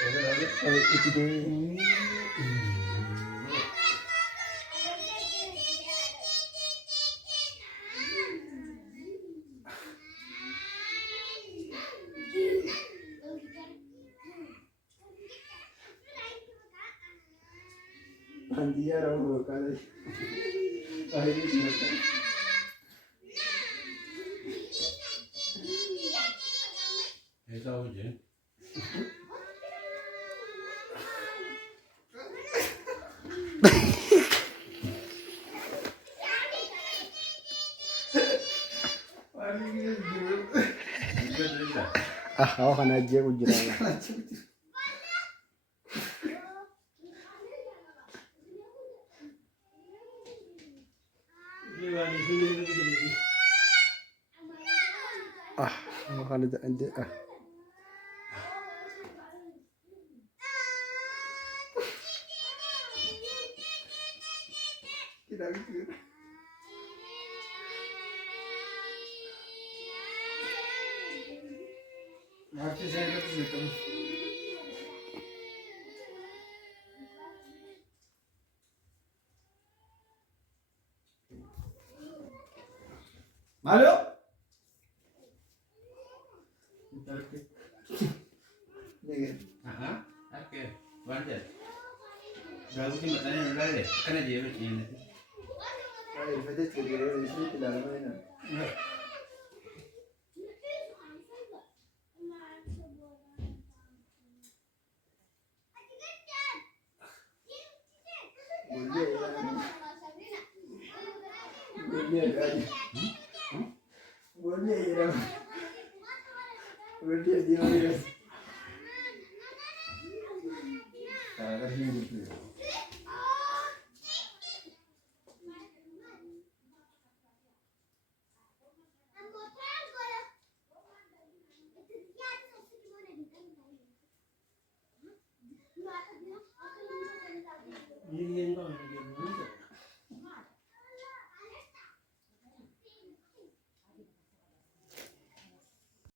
Itu deh. Nanti ya orang kali. Akhirnya selesai. tahu je. Ako ka na dyan ujira. Ako ka na dyan. Mati saya ke situ. Malu? Oke. Wajar. Galau sih matanya udah deh. Karena dia begini. Ay, pwede siguro ito kilala mo yun. Boleh kan? Boleh kan? Boleh dia boleh. Cara hidup.